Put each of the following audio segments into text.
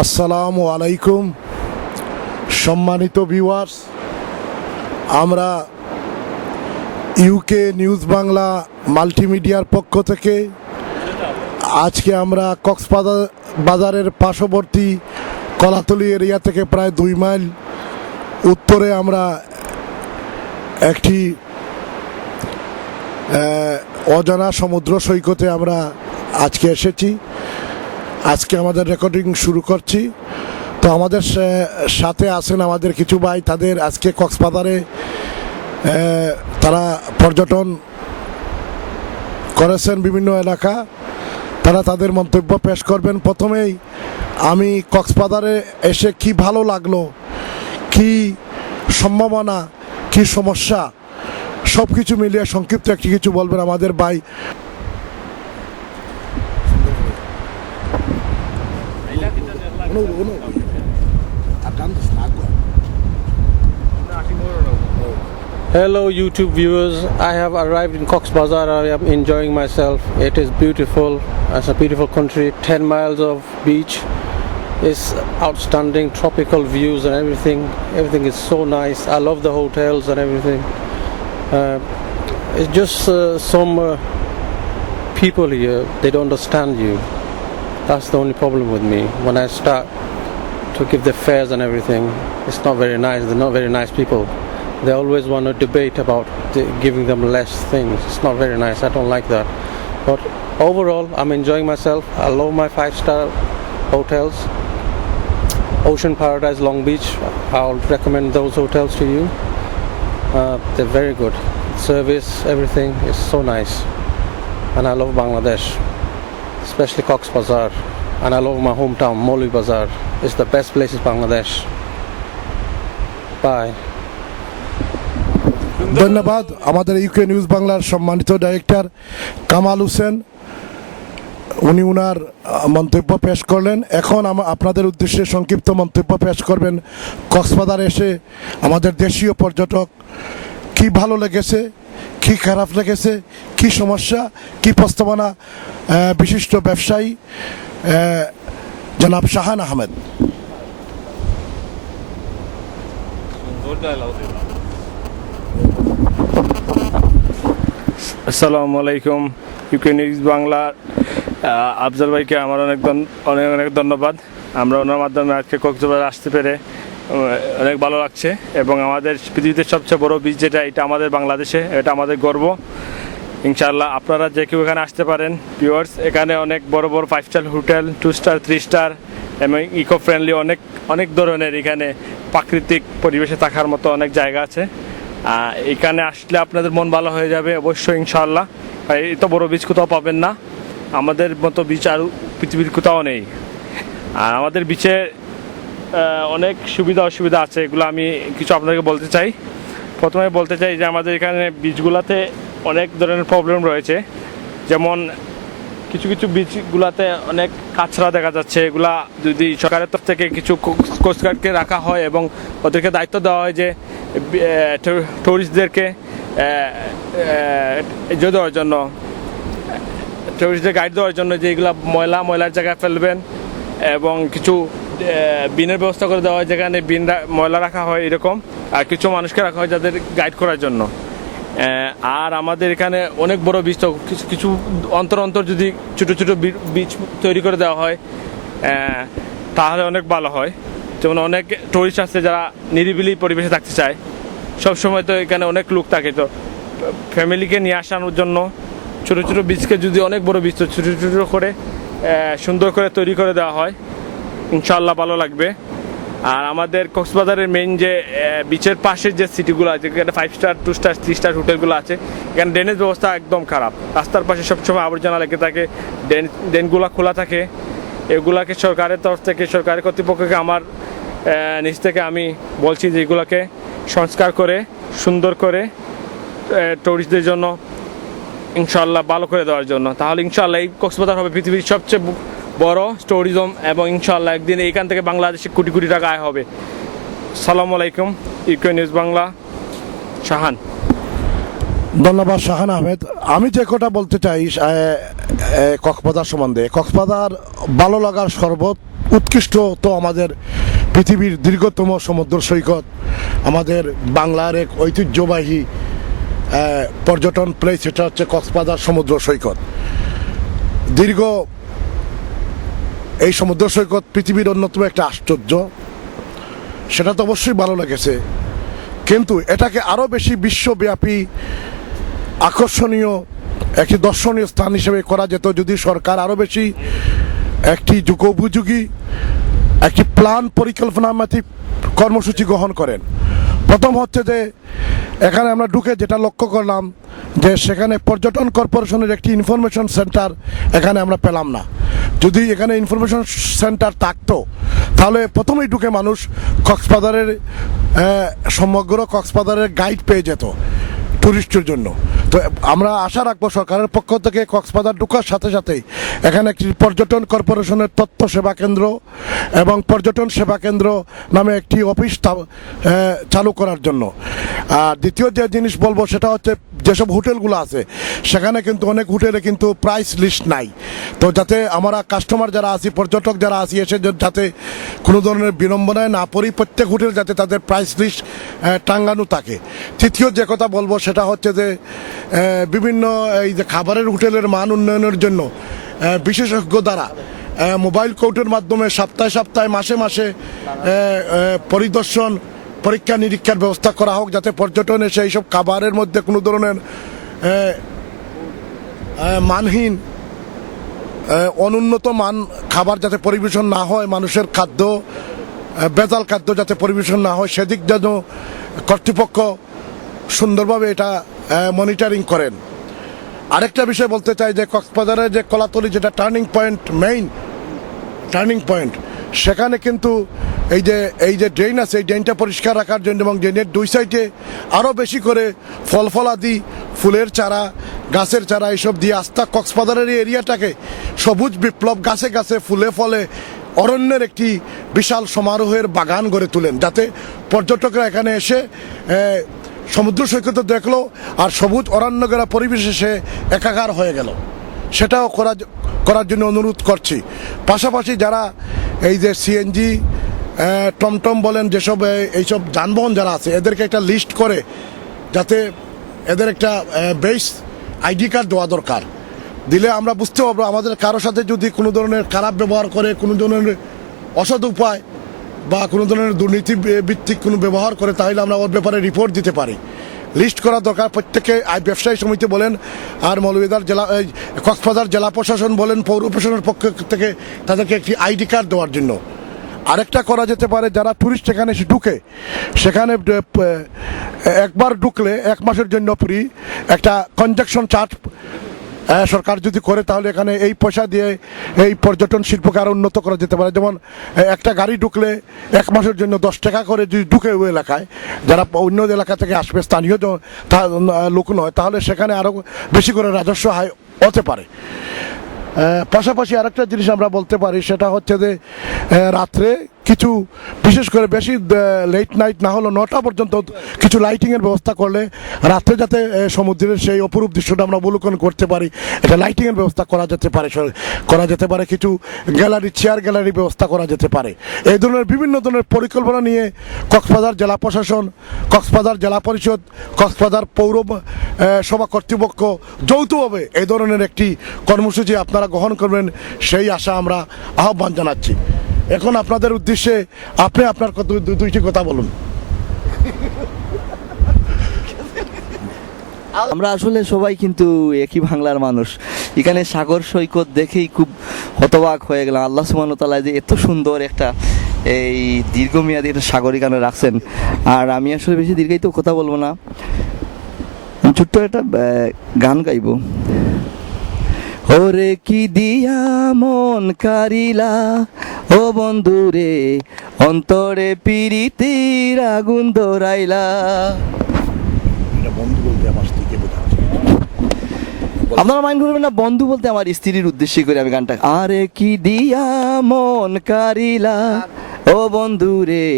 আসসালামু আলাইকুম সম্মানিত ভিউয়ার্স, আমরা ইউকে নিউজ বাংলা মাল্টিমিডিয়ার পক্ষ থেকে আজকে আমরা কক্সবাজারের পার্শ্ববর্তী কলাতলী এরিয়া থেকে প্রায় 2 মাইল উত্তরে আমরা একটি অজানা সমুদ্র সৈকতে আমরা আজকে এসেছি। আজকে আমাদের রেকর্ডিং শুরু করছি। তো আমাদের সাথে আছেন আমাদের কিছু ভাই, তাদের আজকে কক্সবাজারে তারা পর্যটন করেছেন বিভিন্ন এলাকা, তারা তাদের মন্তব্য পেশ করবেন। প্রথমেই আমি কক্সবাজারে এসে কি ভালো লাগলো, কি সম্ভাবনা, কি সমস্যা, সব কিছু মিলিয়ে সংক্ষিপ্ত একটি কিছু বলবেন আমাদের ভাই। Hello YouTube viewers, I have arrived in Cox's Bazar. I am enjoying myself. It is beautiful. It's a beautiful country. 10 miles of beach. It's outstanding tropical views and everything. Everything is so nice. I love the hotels and everything. It's just some people here, they don't understand you. That's the only problem with me. When I start to give the fares and everything, it's not very nice. They're not very nice people. They always want to debate about giving them less things. It's not very nice. I don't like that. But overall, I'm enjoying myself. I love my 5-star hotels. Ocean Paradise, Long Beach. I'll recommend those hotels to you. They're very good. Service, everything is so nice. And I love Bangladesh, especially Cox's Bazar. And I love my hometown, Moli Bazar. It's the best place in Bangladesh. Bye. ধন্যবাদ আমাদের UK news বাংলার সম্মানিত director Kamal Hossain, উনি উনার মন্তব্য পেশ করলেন। এখন আপনাদের উদ্দেশ্যে সংক্ষিপ্ত মন্তব্য পেশ করবেন কক্সবাজার এসে আমাদের দেশীয় পর্যটক কি ভালো লেগেছে, কি খারাপ লেগেছে, কি সমস্যা, কি প্রস্তাবনা বিশিষ্ট ব্যবসায়ী জনাব শাহান আহমেদ। আসসালামু আলাইকুম। ইউকে নিউজ বাংলা আফজাল ভাইকে আমার অনেক অনেক ধন্যবাদ। আমরা ওনার মাধ্যমে আজকে কক্সবাজার আসতে পেরে অনেক ভালো লাগছে। এবং আমাদের পৃথিবীতে সবচেয়ে বড় বিচ যেটা, এটা আমাদের বাংলাদেশে, এটা আমাদের গর্ব। ইনশাআল্লাহ আপনারা যে কেউ এখানে আসতে পারেন ভিউয়ার্স। এখানে অনেক বড় বড় 5-স্টার হোটেল, 2-স্টার, 3-স্টার এবং ইকো ফ্রেন্ডলি অনেক ধরনের এখানে প্রাকৃতিক পরিবেশে থাকার মতো অনেক জায়গা আছে। এখানে আসলে আপনাদের মন ভালো হয়ে যাবে অবশ্যই ইনশাআল্লাহ। এত বড় বীজ কোথাও পাবেন না, আমাদের মতো বীজ আর পৃথিবীর কোথাও নেই। আর আমাদের বীচে অনেক সুবিধা অসুবিধা আছে, এগুলো আমি কিছু আপনাদেরকে বলতে চাই। প্রথমে বলতে চাই যে আমাদের এখানে বীজগুলোতে অনেক ধরনের প্রবলেম রয়েছে। যেমন কিছু কিছু বীজগুলোতে অনেক কাঁচরা দেখা যাচ্ছে। এগুলা যদি সরকারের তরফ থেকে কিছু কোস্টগার্ডকে রাখা হয় এবং ওদেরকে দায়িত্ব দেওয়া হয় যে টুরিস্টদেরকে দেওয়ার জন্য, টুরিস্টদের গাইড দেওয়ার জন্য যে এগুলা ময়লার জায়গায় ফেলবেন এবং কিছু বিনের ব্যবস্থা করে দেওয়া হয় যেখানে ময়লা রাখা হয় এরকম, আর কিছু মানুষকে রাখা হয় যাদের গাইড করার জন্য। আর আমাদের এখানে অনেক বড় বীজ, তো কিছু অন্তর যদি ছোটো ছোটো বীজ তৈরি করে দেওয়া হয় তাহলে অনেক ভালো হয়। যেমন অনেক টুরিস্ট আসছে যারা নিরিবিলি পরিবেশে থাকতে চায়, সবসময় তো এখানে অনেক লোক থাকে, তো ফ্যামিলিকে নিয়ে আসানোর জন্য ছোটো ছোটো বীজকে যদি অনেক বড় বীজ ছোটো ছোটো করে সুন্দর করে তৈরি করে দেওয়া হয় ইনশাআল্লাহ ভালো লাগবে। আর আমাদের কক্সবাজারের মেইন যে বিচের পাশের যে সিটিগুলো আছে, এখানে 5-স্টার, 2-স্টার, 3-স্টার হোটেলগুলো আছে, এখানে ড্রেনেজ ব্যবস্থা একদম খারাপ। রাস্তার পাশে সবসময় আবর্জনা লেগে থাকে, ড্রেনগুলো খোলা থাকে। এগুলাকে সরকারের তরফ থেকে, সরকারের কর্তৃপক্ষকে আমার নিজ থেকে আমি বলছি যে এগুলোকে সংস্কার করে সুন্দর করে টুরিস্টদের জন্য ইনশাআল্লাহ ভালো করে দেওয়ার জন্য। তাহলে ইনশাআল্লাহ এই কক্সবাজার হবে পৃথিবীর সবচেয়ে বড় ট্যুরিজম এবং ইনশাআল্লাহ একদিন এইখান থেকে বাংলাদেশে কোটি কোটি টাকা আয় হবে। আসসালামু আলাইকুম। UK news Bangla, Shahan. ধন্যবাদ শাহান আহমেদ। আমি যে কথা বলতে চাই কক্সবাজার সম্বন্ধে, কক্সবাজার ভালো লাগার উৎকৃষ্ট তো আমাদের পৃথিবীর দীর্ঘতম সমুদ্র সৈকত, আমাদের বাংলার এক ঐতিহ্যবাহী পর্যটন প্লেস, সেটা হচ্ছে কক্সবাজার সমুদ্র সৈকত। দীর্ঘ এই সমুদ্র সৈকত পৃথিবীর অন্যতম একটা আশ্চর্য, সেটা তো অবশ্যই ভালো লেগেছে, কিন্তু এটাকে আরও বেশি বিশ্বব্যাপী আকর্ষণীয় একটি দর্শনীয় স্থান হিসেবে করা যেত যদি সরকার আরও বেশি একটি যুগোপযোগী একটি প্ল্যান পরিকল্পনামাফিক কর্মসূচি গ্রহণ করেন। প্রথম হচ্ছে যে এখানে আমরা ঢুকে যেটা লক্ষ্য করলাম যে সেখানে পর্যটন কর্পোরেশনের একটি ইনফরমেশন সেন্টার এখানে আমরা পেলাম না। যদি এখানে ইনফরমেশন সেন্টার থাকতো তাহলে প্রথমেই ঢুকে মানুষ কক্সবাজারের সমগ্র কক্সবাজারের গাইড পেয়ে যেত টুরিস্টের জন্য। তো আমরা আশা রাখবো সরকারের পক্ষ থেকে কক্সবাজার ঢোকার সাথে সাথেই এখানে একটি পর্যটন কর্পোরেশনের তথ্য সেবা কেন্দ্র এবং পর্যটন সেবা কেন্দ্র নামে একটি অফিস চালু করার জন্য। আর দ্বিতীয় যে জিনিস বলবো সেটা হচ্ছে যেসব হোটেলগুলো আছে সেখানে কিন্তু অনেক হোটেলে কিন্তু প্রাইস লিস্ট নাই। তো যাতে আমরা কাস্টমার যারা আছি, পর্যটক যারা আছি, এসে যাতে কোনো ধরনের বিড়ম্বনায় না পড়ি, প্রত্যেক হোটেল যাতে তাদের প্রাইস লিস্ট টাঙ্গানো থাকে। তৃতীয় যে কথা বলবো সেটা হচ্ছে যে বিভিন্ন এই যে খাবারের হোটেলের মান উন্নয়নের জন্য বিশেষজ্ঞ দ্বারা মোবাইল কোর্টের মাধ্যমে সপ্তাহে সপ্তাহে মাসে মাসে পরিদর্শন পরীক্ষা নিরীক্ষার ব্যবস্থা করা হোক, যাতে পর্যটন এসে এইসব খাবারের মধ্যে কোনো ধরনের মানহীন অনুন্নত মান খাবার যাতে পরিবেশন না হয়, মানুষের খাদ্য ভেজাল খাদ্য যাতে পরিবেশন না হয়, সেদিক যেন কর্তৃপক্ষ সুন্দরভাবে এটা মনিটরিং করেন। আরেকটা বিষয় বলতে চাই যে কক্সবাজারের যে কলাতলি যেটা turning point, main turning point, সেখানে কিন্তু এই যে ড্রেন আছে, এই ড্রেনটা পরিষ্কার রাখার জন্য এবং ড্রেনের দুই সাইডে আরও বেশি করে ফলাদি, ফুলের চারা, গাছের চারা এইসব দিয়ে আস্থা কক্সবাজারের এই এরিয়াটাকে সবুজ বিপ্লব, গাছে গাছে ফুলে ফলে অরণ্যের একটি বিশাল সমারোহের বাগান গড়ে তোলেন, যাতে পর্যটকরা এখানে এসে সমুদ্র সৈকত দেখলো আর সবুজ অরণ্যগেরা পরিবেশে সে একাকার হয়ে গেল। সেটাও করার জন্য অনুরোধ করছি। পাশাপাশি যারা এই যে সিএনজি, টমটম বলেন, যেসব এইসব যানবাহন যারা আছে, এদেরকে একটা লিস্ট করে যাতে এদের একটা বেস আইডি কার্ড দেওয়া দরকার। দিলে আমরা বুঝতে পারবো আমাদের কারোর সাথে যদি কোনো ধরনের খারাপ ব্যবহার করে, কোনো ধরনের অসৎ উপায় বা কোনো ধরনের দুর্নীতি ভিত্তিক কোনো ব্যবহার করে, তাহলে আমরা ওর ব্যাপারে রিপোর্ট দিতে পারি। লিস্ট করা দরকার প্রত্যেকে, ব্যবসায়ী সমিতি বলেন আর মৌলভীবাজার জেলা, কক্সবাজার জেলা প্রশাসন বলেন, পৌর প্রশাসনের পক্ষ থেকে তাদেরকে একটি আইডি কার্ড দেওয়ার জন্য। আরেকটা করা যেতে পারে, যারা টুরিস্ট এখানে এসে ঢুকে সেখানে একবার ঢুকলে 1 মাসের জন্য ফ্রি একটা কনজাকশন চার্জ সরকার যদি করে, তাহলে এখানে এই পয়সা দিয়ে এই পর্যটন শিল্পকে আরও উন্নত করা যেতে পারে। যেমন একটা গাড়ি ঢুকলে 1 মাসের জন্য 10 টাকা করে যদি ঢুকে ওই এলাকায়, যারা অন্য এলাকা থেকে আসবে, স্থানীয় লোক নয়, তাহলে সেখানে আরও বেশি করে রাজস্ব আয় হতে পারে। পাশাপাশি আরেকটা জিনিস আমরা বলতে পারি, সেটা হচ্ছে যে রাত্রে কিছু, বিশেষ করে বেশি লেট নাইট না হলো 9টা পর্যন্ত কিছু লাইটিংয়ের ব্যবস্থা করলে রাত্রে যাতে সমুদ্রের সেই অপরূপ দৃশ্যটা আমরা অবলোকন করতে পারি, এটা লাইটিংয়ের ব্যবস্থা করা যেতে পারে। কিছু গ্যালারি, চেয়ার গ্যালারি ব্যবস্থা করা যেতে পারে। এই ধরনের বিভিন্ন ধরনের পরিকল্পনা নিয়ে কক্সবাজার জেলা প্রশাসন, কক্সবাজার জেলা পরিষদ, কক্সবাজার পৌর সভা কর্তৃপক্ষ যৌথভাবে এই ধরনের একটি কর্মসূচি আপনারা গ্রহণ করবেন, সেই আশা আমরা আহ্বান জানাচ্ছি। এখন আপনাদের উদ্দেশ্যে আপনি আপনার দুইটি কথা বলুন। আমরা আসলে সবাই কিন্তু একই বাংলার মানুষ। এখানে সাগর সৈকত দেখেই খুব হতবাক হয়ে গেলাম। আল্লাহ সুবহানাহু ওয়া তাআলা যে এত সুন্দর একটা এই দীর্ঘমেয়াদী একটা সাগর এখানে রাখছেন। আর আমি আসলে বেশি দীর্ঘায়িত কথা বলবো না, ছোট্ট একটা গান গাইবো। ওরে কি দিয়া মন কারিলা ও বন্ধুরে, অন্তরে পিরিতির আগুন ধরাইলা। আপনারা মাইন্ড করবেন না, বন্ধু বলতে আমার স্ত্রীর উদ্দেশ্যে করে আমি গানটা। আরে কি দিয়া মন কারিলা ও বন্ধুরে,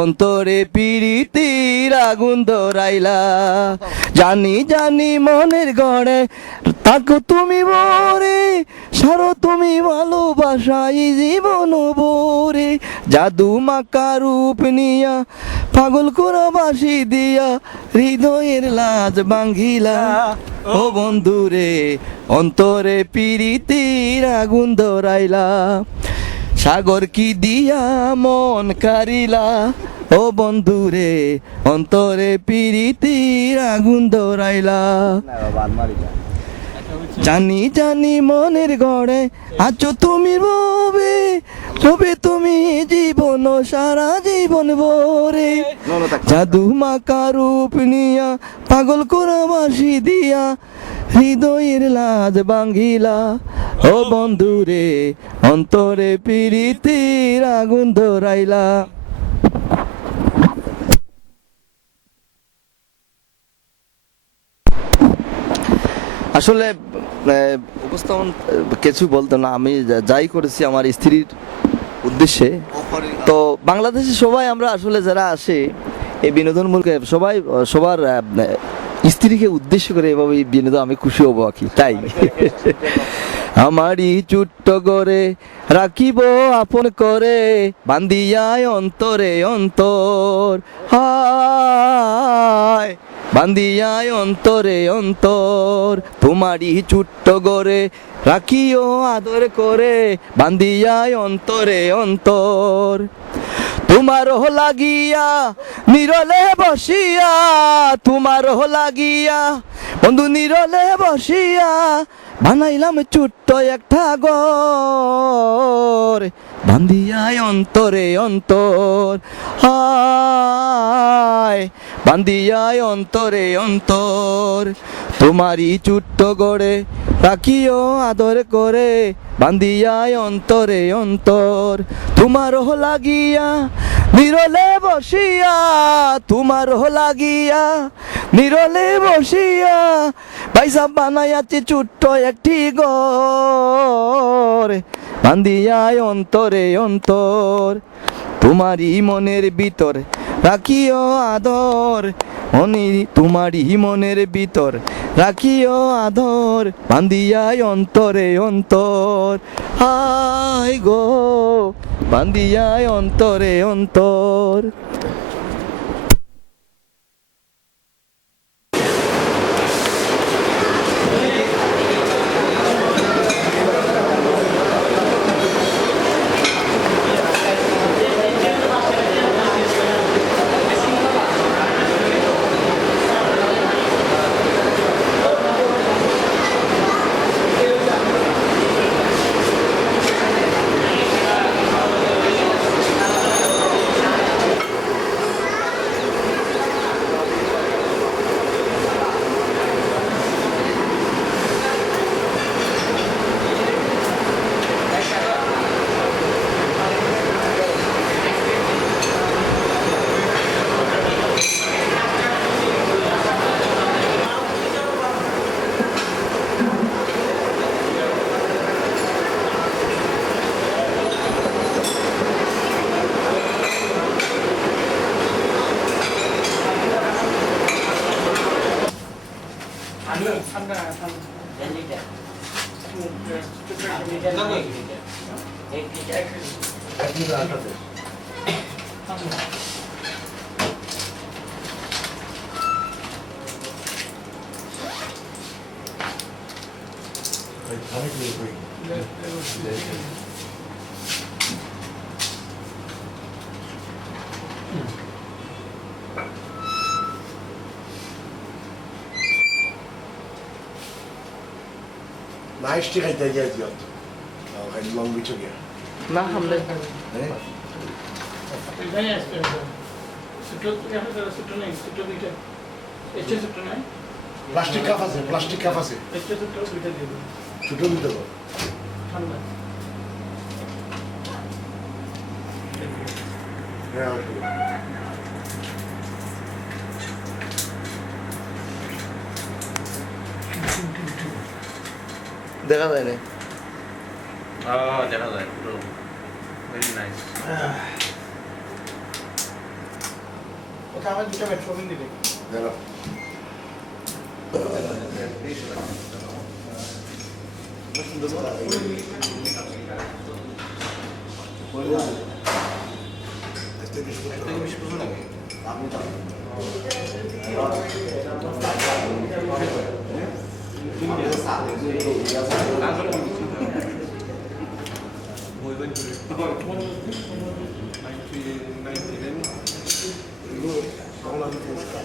অন্তরে পিরিতির আগুন ধরাইলা। জানি জানি মনের গড়ে থাকো তুমি বরে, ছাড়ো তুমি ভালোবাসাই জীবন ভরে, জাদু মাকা রূপ নিয়া পাগল করা বাসি দিয়া হৃদয়ের লাজ ভাঙ্গিলা। ও বন্ধুরে অন্তরে পিরিতির আগুন ধরাইলা, সাগর কি দিয়া মন কারিলা। ও বন্ধুরে অন্তরে পিরিতির আগুন ধরাইলা। জানি জানি মনের গড়ে আছো তুমি রবে, রবে তুমি জীবন সারা জীবন ভরে, জাদু মাকা রূপ নিয়া পাগল করা বাসি দিয়া হৃদয়ের লাজ ভাঙ্গিলা। ও বন্ধুরে অন্তরে পিরিতির আগুন ধরাইলা। আসলে উপস্থাপন কিছু বলতো না, আমি যাই করেছি আমার স্ত্রীর উদ্দেশ্যে। তো বাংলাদেশে সবাই আমরা আসলে যারা আসে এই বিনোদনমূলক সবাই সবার স্ত্রীকে উদ্দেশ্য করে এভাবে বিনোদন, আমি খুশি হবো আর কি। তাই আমারই চুট্ট করে রাখিব আপন করে, বান্দিয়ায় অন্তরে অন্তর, হায় বান্দিয়ায় অন্তরে অন্তর, তোমারই চুট্ট করে রাখিও আদর করে, বান্দিয়ায় অন্তরে অন্তর। তোমার লাগিয়া নিরলে বসিয়া, তোমার লাগিয়া বন্ধু নিরলে বসিয়া বানাইলাম ছোট্ট একটা ঘর, বান্দিয়ায় অন্তরে অন্তর, হায় বান্দিয়ায় অন্তরে অন্তর। তোমারই ছোট্ট গড়ে রাখিও আদর করে, বান্দিয়ায় অন্তরে অন্তর। তোমার লাগিয়া নিরলে বসিয়া, তোমার লাগিয়া নিরলে বসিয়া পয়সা বানাইয়াছি ছোট্ট একটি ঘর, বান্দিয়ায় অন্তরে অন্তর। তোমারই মনের ভিতর রাখিও আদর, তোমারই মনের ভিতর রাখিও আদর, বান্দিয়ায় অন্তরে অন্তর, হায় গো বান্দিয়ায় অন্তরে অন্তর। Nice to get the idea. How long we took here? না হামলে Plastic cup আছে, plastic cup আছে। ছোট দিতে হবে। হ্যাঁ, আসলে। দেখা যায় না। দেখা যায় পুরো ভেরি নাইস। ওটা আমার দুটো মেট্রোমিন দিলে দাঁড়া। বাংলাদেশ পুরস্কার